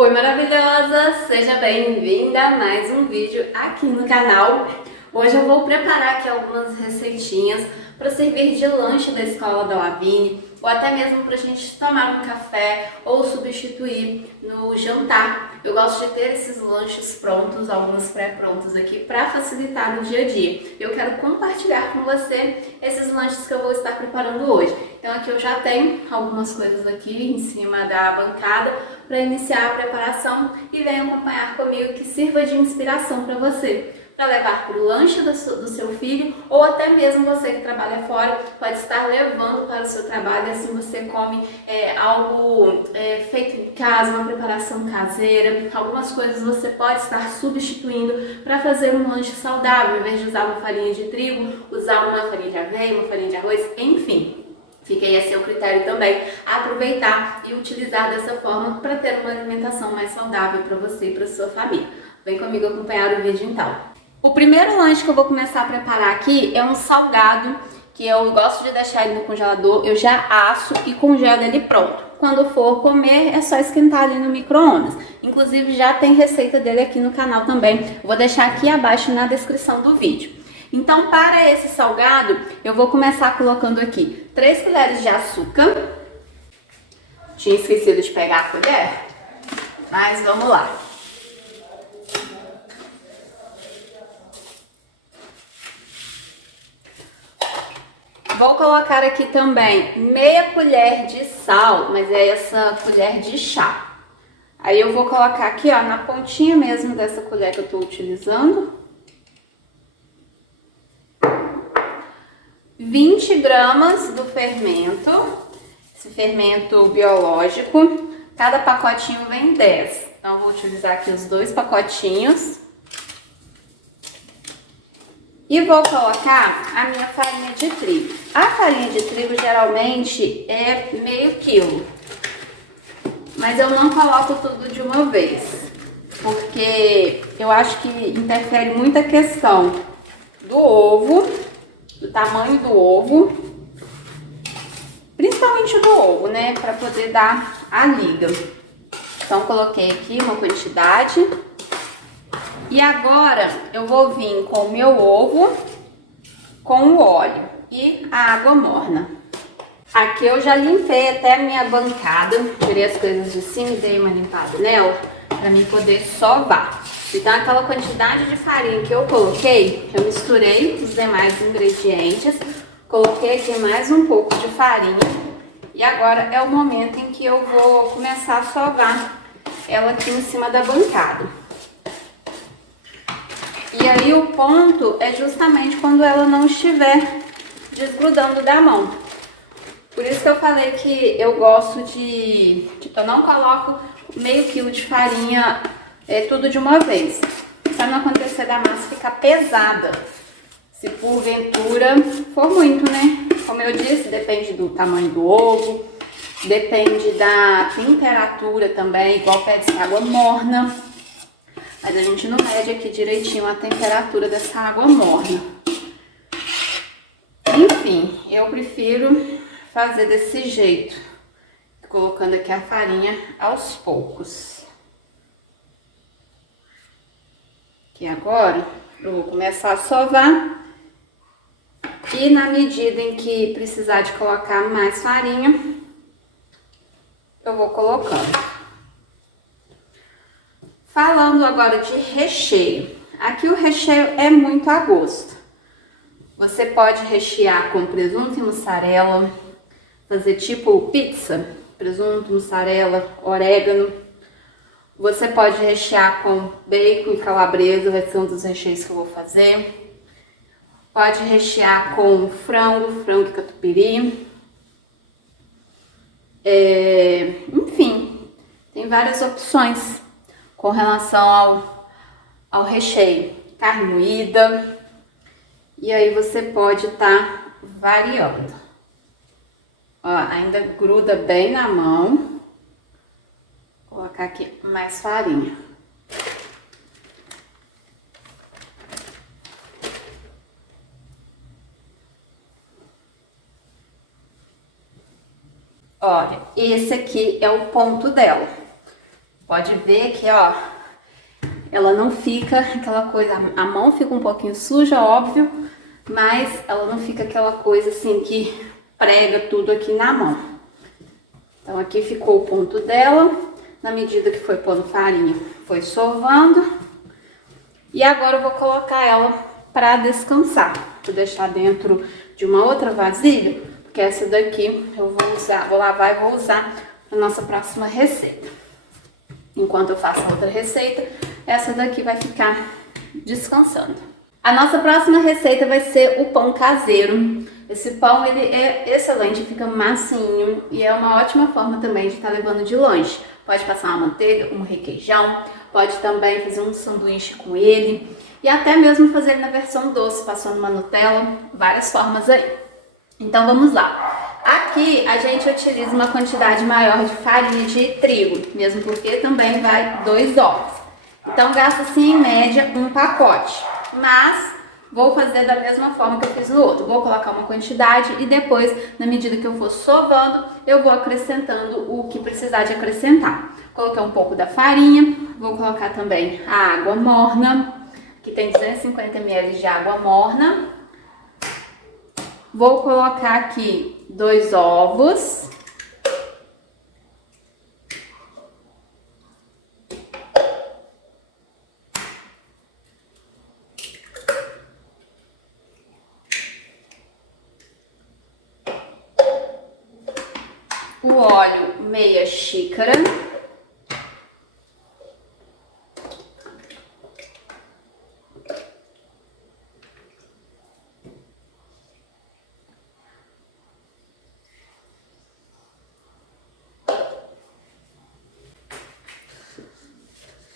Oi, maravilhosa! Seja bem-vinda a mais um vídeo aqui no canal. Hoje eu vou preparar aqui algumas receitinhas para servir de lanche da escola da Lavínia, ou até mesmo para a gente tomar um café ou substituir no jantar. Eu gosto de ter esses lanches prontos, alguns pré-prontos aqui, para facilitar o dia a dia. Eu quero compartilhar com você esses lanches que eu vou estar preparando hoje. Então aqui eu já tenho algumas coisas aqui em cima da bancada para iniciar a preparação e venha acompanhar comigo, que sirva de inspiração para você, para levar para o lanche do seu filho, ou até mesmo você que trabalha fora pode estar levando para o seu trabalho, assim você come algo feito em casa, uma preparação caseira. Algumas coisas você pode estar substituindo para fazer um lanche saudável, ao invés de usar uma farinha de trigo, usar uma farinha de aveia, uma farinha de arroz, enfim. Fica aí a seu critério também aproveitar e utilizar dessa forma para ter uma alimentação mais saudável para você e para sua família. Vem comigo acompanhar o vídeo então. O primeiro lanche que eu vou começar a preparar aqui é um salgado que eu gosto de deixar ele no congelador. Eu já asso e congelo ele pronto. Quando for comer é só esquentar ali no micro-ondas. Inclusive já tem receita dele aqui no canal também. Eu vou deixar aqui abaixo na descrição do vídeo. Então, para esse salgado, eu vou começar colocando aqui 3 colheres de açúcar. Tinha esquecido de pegar a colher, mas vamos lá. Vou colocar aqui também meia colher de sal, mas é essa colher de chá. Aí eu vou colocar aqui, ó, na pontinha mesmo dessa colher que eu tô utilizando. 20 gramas do fermento, esse fermento biológico, cada pacotinho vem 10, então eu vou utilizar aqui os 2 pacotinhos. E vou colocar a minha farinha de trigo. A farinha de trigo geralmente é meio quilo, mas eu não coloco tudo de uma vez, porque eu acho que interfere muito a questão do ovo, do tamanho do ovo, principalmente do ovo, né, para poder dar a liga. Então coloquei aqui uma quantidade e agora eu vou vir com o meu ovo, com o óleo e a água morna. Aqui eu já limpei até a minha bancada, tirei as coisas de cima e dei uma limpada nela para mim poder sovar. Então aquela quantidade de farinha que eu coloquei, eu misturei os demais ingredientes, coloquei aqui mais um pouco de farinha e agora é o momento em que eu vou começar a sovar ela aqui em cima da bancada. E aí o ponto é justamente quando ela não estiver desgrudando da mão. Por isso que eu falei que eu gosto de... eu não coloco meio quilo de farinha tudo de uma vez, para não acontecer da massa ficar pesada. Se porventura for muito, né? Como eu disse, depende do tamanho do ovo, depende da temperatura também, igual pede água morna. Mas a gente não mede aqui direitinho a temperatura dessa água morna. Enfim, eu prefiro fazer desse jeito, colocando aqui a farinha aos poucos. E agora eu vou começar a sovar e na medida em que precisar de colocar mais farinha, eu vou colocando. Falando agora de recheio, aqui o recheio é muito a gosto. Você pode rechear com presunto e mussarela, fazer tipo pizza, presunto, mussarela, orégano. Você pode rechear com bacon e calabresa, vai ser um dos recheios que eu vou fazer. Pode rechear com frango e catupiry. Enfim, tem várias opções com relação ao recheio. Carne moída. E aí você pode estar variando. Ó, ainda gruda bem na mão. Vou colocar aqui mais farinha. Olha, esse aqui é o ponto dela. Pode ver que, ó, ela não fica aquela coisa, a mão fica um pouquinho suja, óbvio, mas ela não fica aquela coisa assim que prega tudo aqui na mão. Então aqui ficou o ponto dela, na medida que foi pondo farinha, foi sovando. E agora eu vou colocar ela para descansar. Vou deixar dentro de uma outra vasilha, porque essa daqui eu vou usar, vou lavar e vou usar na nossa próxima receita. Enquanto eu faço a outra receita, essa daqui vai ficar descansando. A nossa próxima receita vai ser o pão caseiro. Esse pão ele é excelente, fica massinho e é uma ótima forma também de estar levando de lanche. Pode passar uma manteiga, um requeijão, pode também fazer um sanduíche com ele e até mesmo fazer ele na versão doce, passando uma Nutella, várias formas aí. Então vamos lá. Aqui a gente utiliza uma quantidade maior de farinha de trigo, mesmo porque também vai 2 ovos. Então gasta assim em média um pacote, mas vou fazer da mesma forma que eu fiz no outro. Vou colocar uma quantidade e depois, na medida que eu for sovando, eu vou acrescentando o que precisar de acrescentar. Coloquei um pouco da farinha, vou colocar também a água morna, que tem 250 ml de água morna. Vou colocar aqui 2 ovos. O óleo, meia xícara.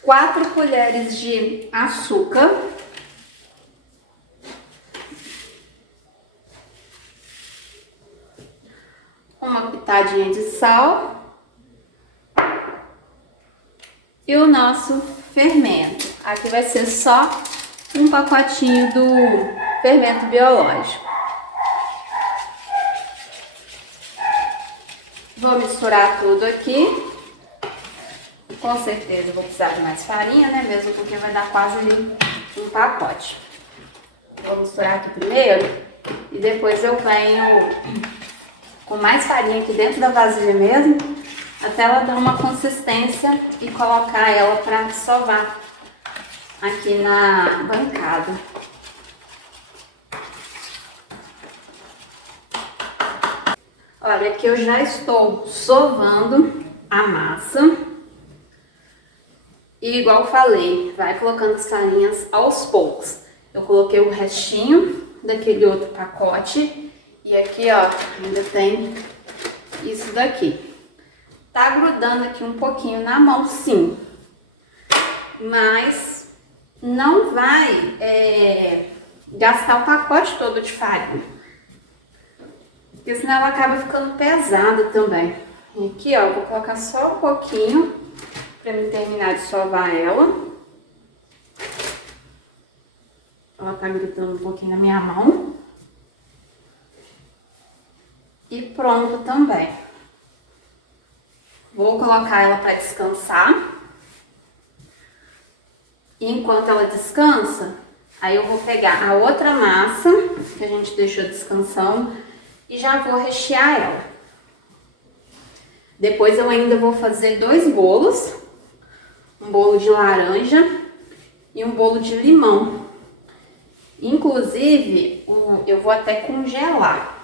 Quatro colheres de açúcar. Uma pitadinha de sal e o nosso fermento. Aqui vai ser só um pacotinho do fermento biológico. Vou misturar tudo aqui. Com certeza vou precisar de mais farinha, né? Mesmo porque vai dar quase ali um pacote. Vou misturar aqui primeiro e depois eu venho com mais farinha aqui dentro da vasilha mesmo, até ela dar uma consistência e colocar ela para sovar aqui na bancada. Olha, aqui eu já estou sovando a massa. E igual eu falei, vai colocando as farinhas aos poucos. Eu coloquei o restinho daquele outro pacote. E aqui, ó, ainda tem isso daqui. Tá grudando aqui um pouquinho na mão, sim. Mas não vai gastar o pacote todo de farinha. Porque senão ela acaba ficando pesada também. E aqui, ó, eu vou colocar só um pouquinho pra mim terminar de sovar ela. Ela tá grudando um pouquinho na minha mão. E pronto também. Vou colocar ela para descansar. E enquanto ela descansa, aí eu vou pegar a outra massa que a gente deixou descansando e já vou rechear ela. Depois eu ainda vou fazer 2 bolos. Um bolo de laranja e um bolo de limão. Inclusive, eu vou até congelar.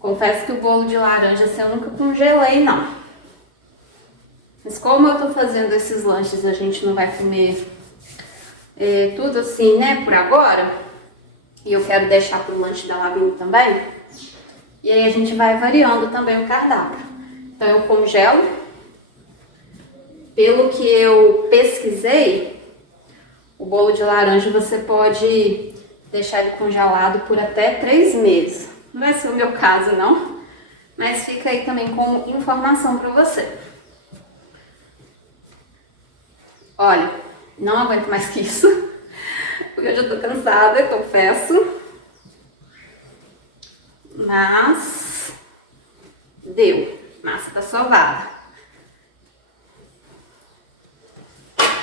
Confesso que o bolo de laranja assim, eu nunca congelei, não. Mas como eu tô fazendo esses lanches, a gente não vai comer tudo assim, né, por agora. E eu quero deixar pro lanche da Lavínia também. E aí a gente vai variando também o cardápio. Então eu congelo. Pelo que eu pesquisei, o bolo de laranja você pode deixar ele congelado por até 3 meses. Não vai ser o meu caso, não, mas fica aí também como informação para você. Olha, não aguento mais que isso, porque eu já tô cansada, confesso. Mas deu, massa tá sovada.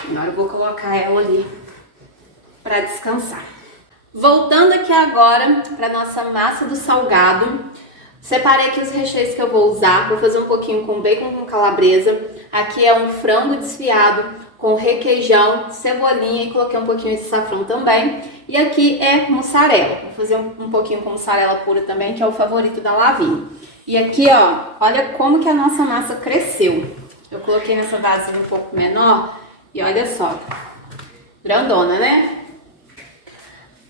Agora eu vou colocar ela ali para descansar. Voltando aqui agora para nossa massa do salgado, separei aqui os recheios que eu vou usar. Vou fazer um pouquinho com bacon com calabresa. Aqui é um frango desfiado com requeijão, cebolinha e coloquei um pouquinho de açafrão também. E aqui é mussarela. Vou fazer um pouquinho com mussarela pura também, que é o favorito da Lavínia. E aqui, ó, olha como que a nossa massa cresceu. Eu coloquei nessa vasilha um pouco menor e olha só, grandona, né?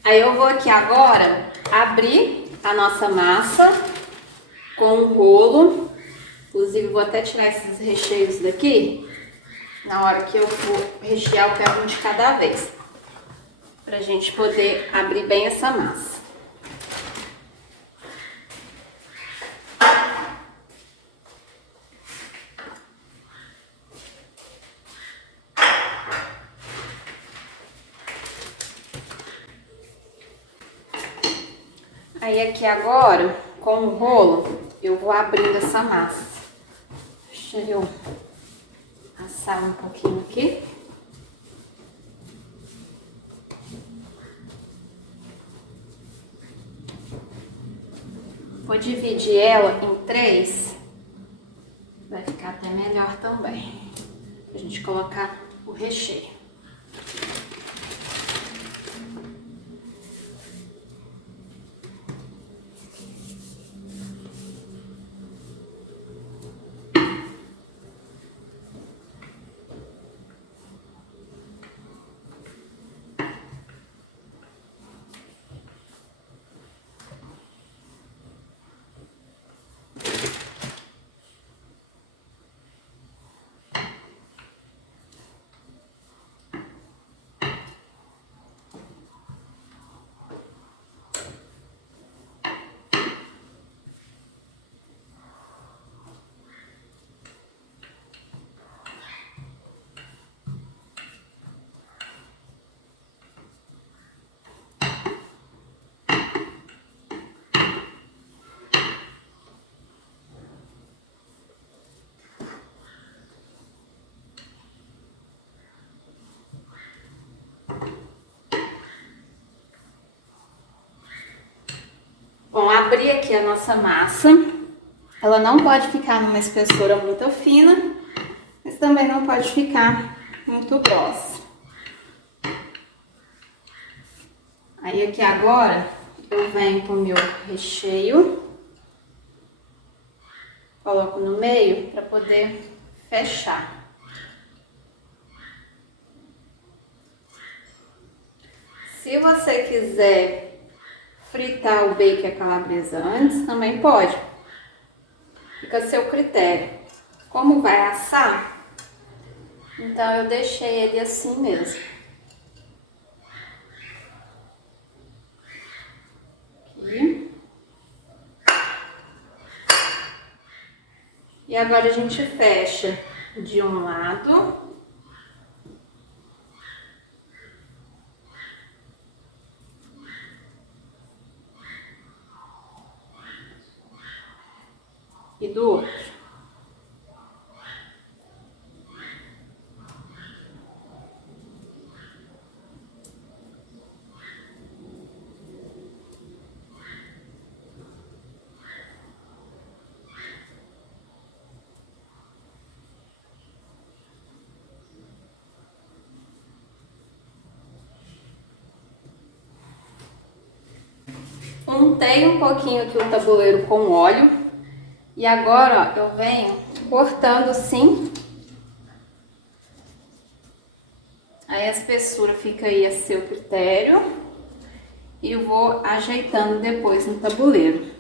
Aí eu vou aqui agora abrir a nossa massa com um rolo. Inclusive vou até tirar esses recheios daqui. Na hora que eu for rechear, eu pego um de cada vez, pra gente poder abrir bem essa massa. Aí aqui agora, com o rolo, eu vou abrindo essa massa. Deixa eu assar um pouquinho aqui. Vou dividir ela em 3. Vai ficar até melhor também. Pra gente colocar o recheio. Bom, abri aqui a nossa massa. Ela não pode ficar numa espessura muito fina, mas também não pode ficar muito grossa. Aí aqui agora eu venho com o meu recheio, coloco no meio para poder fechar. Se você quiser fritar o bacon e a calabresa antes, também pode. Fica a seu critério. Como vai assar, então eu deixei ele assim mesmo. Aqui. E agora a gente fecha de um lado. E do outro. Untei um pouquinho aqui o tabuleiro com óleo. E agora, ó, eu venho cortando assim. Aí a espessura fica aí a seu critério. E eu vou ajeitando depois no tabuleiro.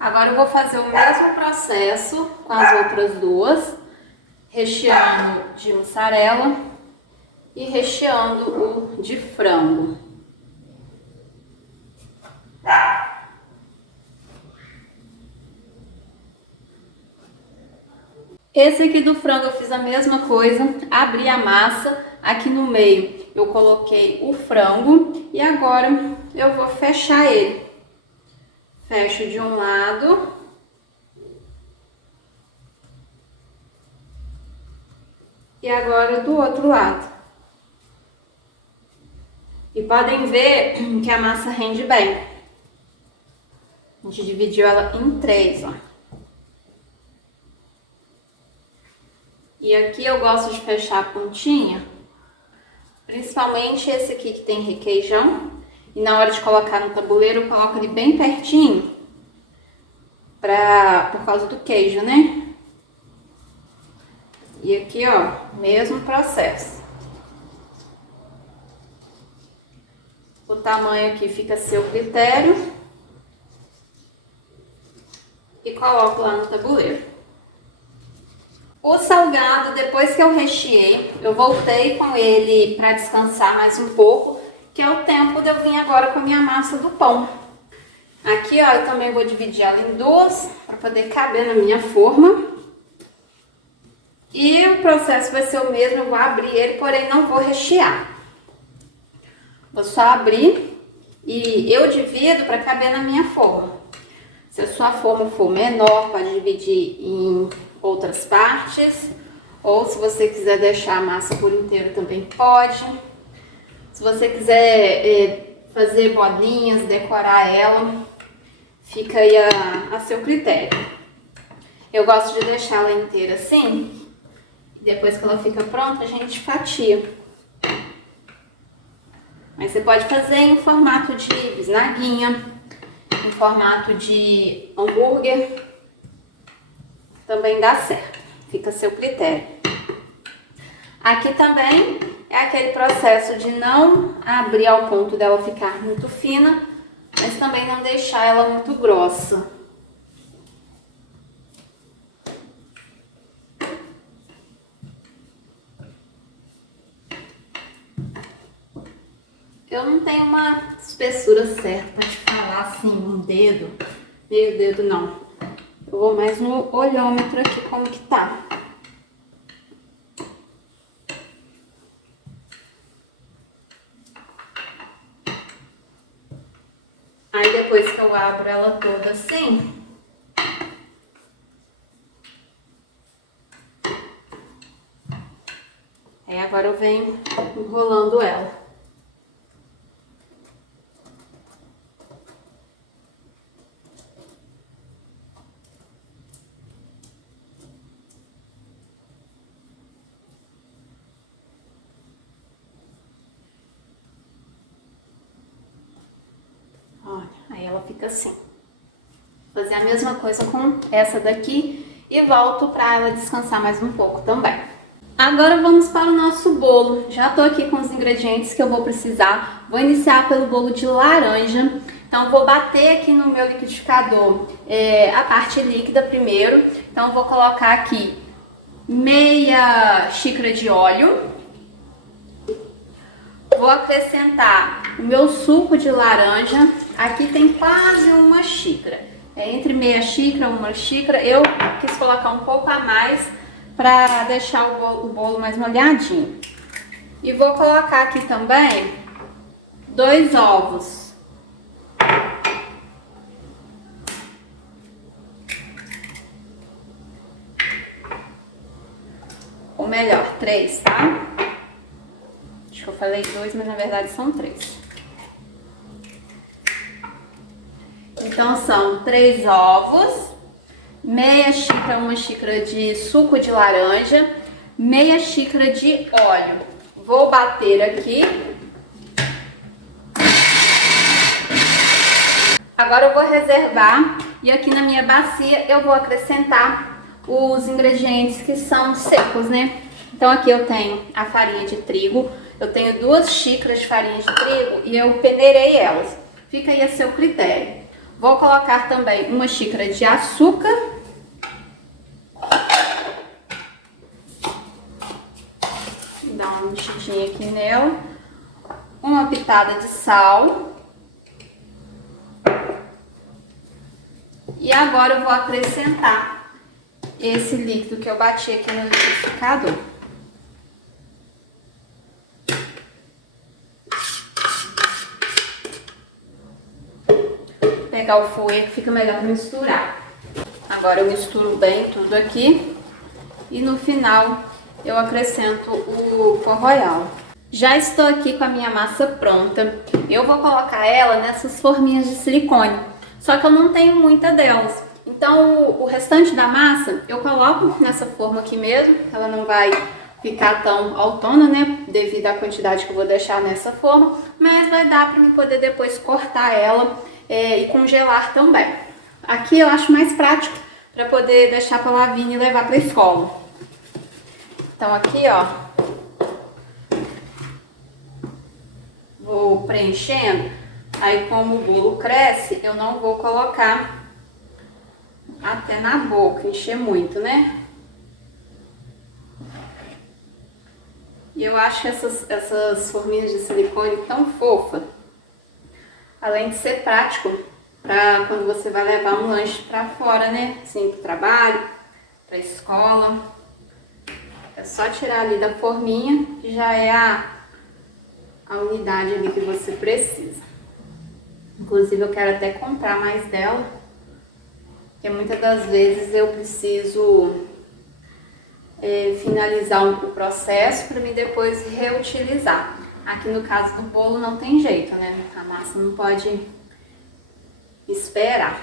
Agora eu vou fazer o mesmo processo com as outras duas, recheando de mussarela e recheando o de frango. Esse aqui do frango eu fiz a mesma coisa, abri a massa, aqui no meio eu coloquei o frango e agora eu vou fechar ele. Fecho de um lado e agora do outro lado. E podem ver que a massa rende bem. A gente dividiu ela em 3, ó. E aqui eu gosto de fechar a pontinha, principalmente esse aqui que tem requeijão. E na hora de colocar no tabuleiro eu coloco ele bem pertinho, por causa do queijo, né? E aqui, ó, mesmo processo. O tamanho aqui fica a seu critério. E coloco lá no tabuleiro. O salgado, depois que eu recheei, eu voltei com ele para descansar mais um pouco, que é o tempo de eu vir agora com a minha massa do pão. Aqui, ó, eu também vou dividir ela em duas, para poder caber na minha forma. E o processo vai ser o mesmo, eu vou abrir ele, porém não vou rechear. Vou só abrir e eu divido para caber na minha forma. Se a sua forma for menor, pode dividir em outras partes, ou se você quiser deixar a massa por inteiro também pode. Se você quiser fazer bolinhas, decorar ela, fica aí a seu critério. Eu gosto de deixar ela inteira assim, e depois que ela fica pronta a gente fatia. Mas você pode fazer em formato de bisnaguinha, em formato de hambúrguer, também dá certo, fica a seu critério. Aqui também é aquele processo de não abrir ao ponto dela ficar muito fina, mas também não deixar ela muito grossa. Eu não tenho uma espessura certa para te falar assim, um dedo, meio dedo não. Eu vou mais no olhômetro aqui como que tá. Aí depois que eu abro ela toda assim, aí agora eu venho enrolando ela. Aí ela fica assim. Vou fazer a mesma coisa com essa daqui e volto para ela descansar mais um pouco também. Agora vamos para o nosso bolo. Já tô aqui com os ingredientes que eu vou precisar. Vou iniciar pelo bolo de laranja. Então vou bater aqui no meu liquidificador a parte líquida primeiro. Então vou colocar aqui meia xícara de óleo. Vou acrescentar o meu suco de laranja. Aqui tem quase uma xícara. É entre meia xícara, uma xícara. Eu quis colocar um pouco a mais para deixar o bolo mais molhadinho. E vou colocar aqui também 2 ovos. Ou melhor, 3, tá? Acho que eu falei 2, mas na verdade são 3. Então são 3 ovos, meia xícara, uma xícara de suco de laranja, meia xícara de óleo. Vou bater aqui. Agora eu vou reservar e aqui na minha bacia eu vou acrescentar os ingredientes que são secos, né? Então aqui eu tenho a farinha de trigo, eu tenho 2 xícaras de farinha de trigo e eu peneirei elas. Fica aí a seu critério. Vou colocar também uma xícara de açúcar. Dar uma mexidinha aqui nela. Uma pitada de sal. E agora eu vou acrescentar esse líquido que eu bati aqui no liquidificador. Pegar o fouet que fica melhor misturar. Agora eu misturo bem tudo aqui e no final eu acrescento o pó royal. Já estou aqui com a minha massa pronta. Eu vou colocar ela nessas forminhas de silicone, só que eu não tenho muita delas. Então o restante da massa eu coloco nessa forma aqui mesmo. Ela não vai ficar tão autona, né, devido à quantidade que eu vou deixar nessa forma, mas vai dar para mim poder depois cortar ela e congelar também. Aqui eu acho mais prático para poder deixar para Lavínia e levar para a escola. Então aqui, ó, vou preenchendo. Aí como o bolo cresce, eu não vou colocar até na boca, encher muito, né? E eu acho que essas forminhas de silicone tão fofas, além de ser prático para quando você vai levar um lanche para fora, né? Assim, pro trabalho, pra escola. É só tirar ali da forminha que já é a unidade ali que você precisa. Inclusive eu quero até comprar mais dela, porque muitas das vezes eu preciso finalizar o processo para mim depois reutilizar. Aqui no caso do bolo não tem jeito, né? A massa não pode esperar.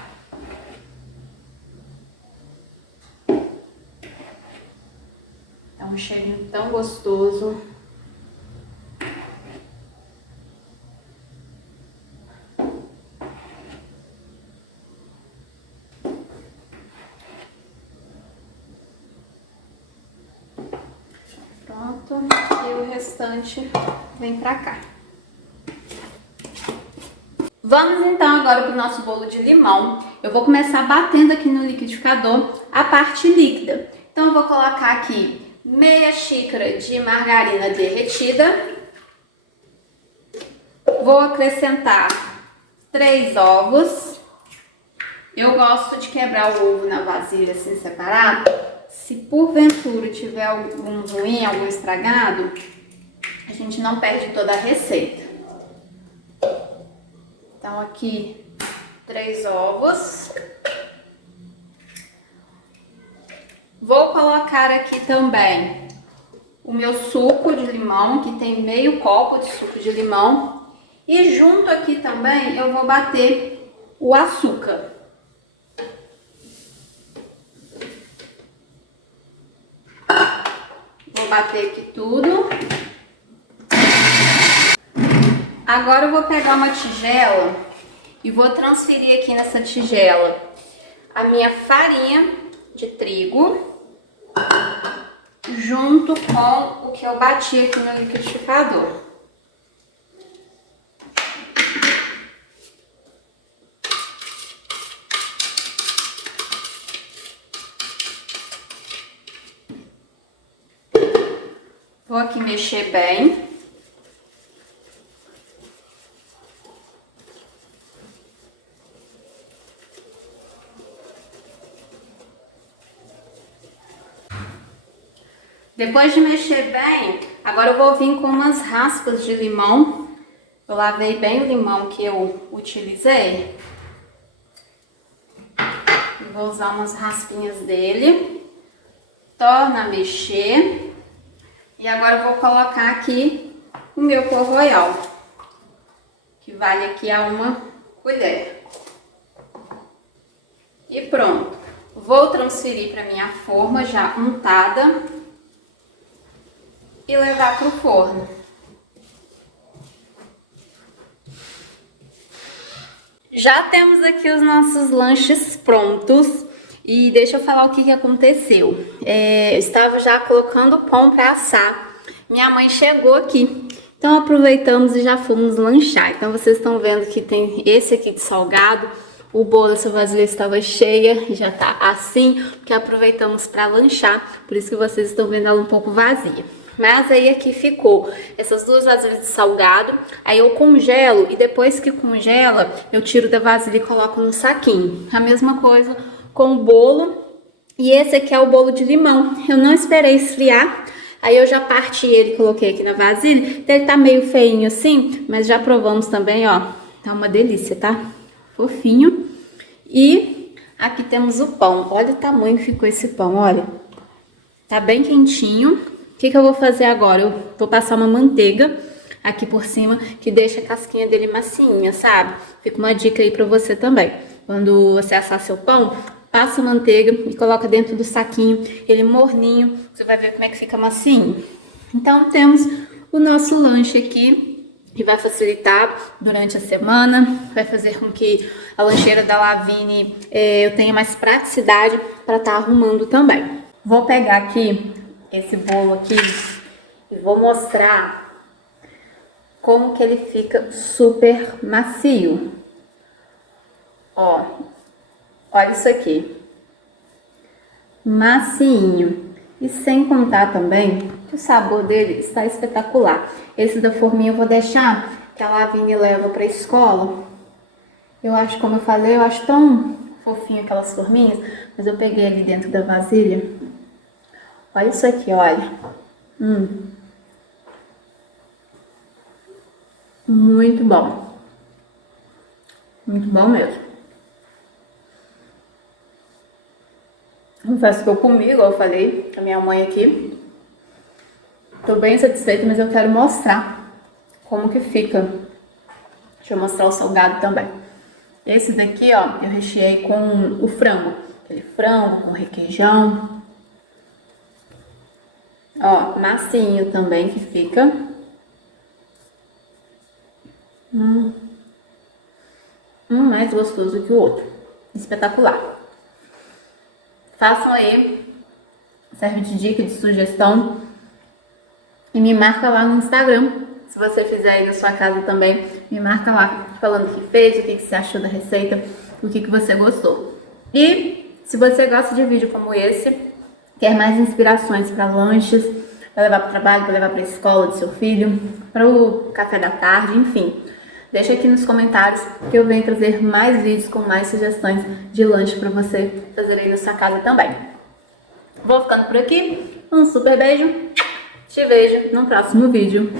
Tá um cheirinho tão gostoso. Pronto, e o restante vem pra cá. Vamos então agora para o nosso bolo de limão. Eu vou começar batendo aqui no liquidificador a parte líquida. Então eu vou colocar aqui meia xícara de margarina derretida. Vou acrescentar 3 ovos. Eu gosto de quebrar o ovo na vasilha assim separado. Se porventura tiver algum ruim, algum estragado, a gente não perde toda a receita. Então aqui 3 ovos. Vou colocar aqui também o meu suco de limão, que tem meio copo de suco de limão. E junto aqui também eu vou bater o açúcar. Vou bater aqui tudo. Agora eu vou pegar uma tigela e vou transferir aqui nessa tigela a minha farinha de trigo junto com o que eu bati aqui no liquidificador. Vou aqui mexer bem. Depois de mexer bem, agora eu vou vir com umas raspas de limão. Eu lavei bem o limão que eu utilizei. E vou usar umas raspinhas dele. Torna a mexer. E agora eu vou colocar aqui o meu pó royal, que vale aqui a 1 colher. E pronto. Vou transferir para minha forma já untada e levar para o forno. Já temos aqui os nossos lanches prontos. E deixa eu falar o que aconteceu. Eu estava já colocando o pão para assar. Minha mãe chegou aqui. Então aproveitamos e já fomos lanchar. Então vocês estão vendo que tem esse aqui de salgado, O bolo, essa vasilha estava cheia e já tá assim, porque aproveitamos para lanchar, por isso que vocês estão vendo ela um pouco vazia. Mas aí aqui ficou essas duas vasilhas de salgado, aí eu congelo e depois que congela, eu tiro da vasilha e coloco no saquinho. A mesma coisa com o bolo, e esse aqui é o bolo de limão. Eu não esperei esfriar, aí eu já parti ele e coloquei aqui na vasilha, então ele tá meio feinho assim, mas já provamos também, ó, tá uma delícia, tá? Fofinho. E aqui temos o pão, olha o tamanho que ficou esse pão, olha. Tá bem quentinho. O que eu vou fazer agora? Eu vou passar uma manteiga aqui por cima, que deixa a casquinha dele macinha, sabe? Fica uma dica aí pra você também. Quando você assar seu pão, passa manteiga e coloca dentro do saquinho, ele morninho, você vai ver como é que fica macinho. Então temos o nosso lanche aqui, que vai facilitar durante a semana, vai fazer com que a lancheira da Lavigne eu tenha mais praticidade para estar arrumando também. Vou pegar aqui esse bolo aqui e vou mostrar como que ele fica super macio. Ó, olha isso aqui, macinho. E sem contar também que o sabor dele está espetacular. Esse da forminha eu vou deixar, que a Lavigne leva para a escola. Eu acho, como eu falei, eu acho tão fofinho aquelas forminhas, mas eu peguei ali dentro da vasilha. Olha isso aqui, olha. Muito bom. Muito bom mesmo. Confesso que eu comi, igual eu falei com a minha mãe aqui. Tô bem satisfeita, mas eu quero mostrar como que fica. Deixa eu mostrar o salgado também. Esse daqui, ó, eu recheei com o frango. Aquele frango com requeijão. Ó, macinho também que fica. Mais gostoso que o outro. Espetacular. Façam aí. Serve de dica, de sugestão. E me marca lá no Instagram. Se você fizer aí na sua casa também, me marca lá falando o que fez, o que você achou da receita, o que você gostou. E se você gosta de vídeo como esse, quer mais inspirações para lanches, para levar para o trabalho, para levar para a escola do seu filho, para o café da tarde, enfim. Deixa aqui nos comentários que eu venho trazer mais vídeos com mais sugestões de lanche para você fazer aí na sua casa também. Vou ficando por aqui. Um super beijo. Te vejo no próximo vídeo.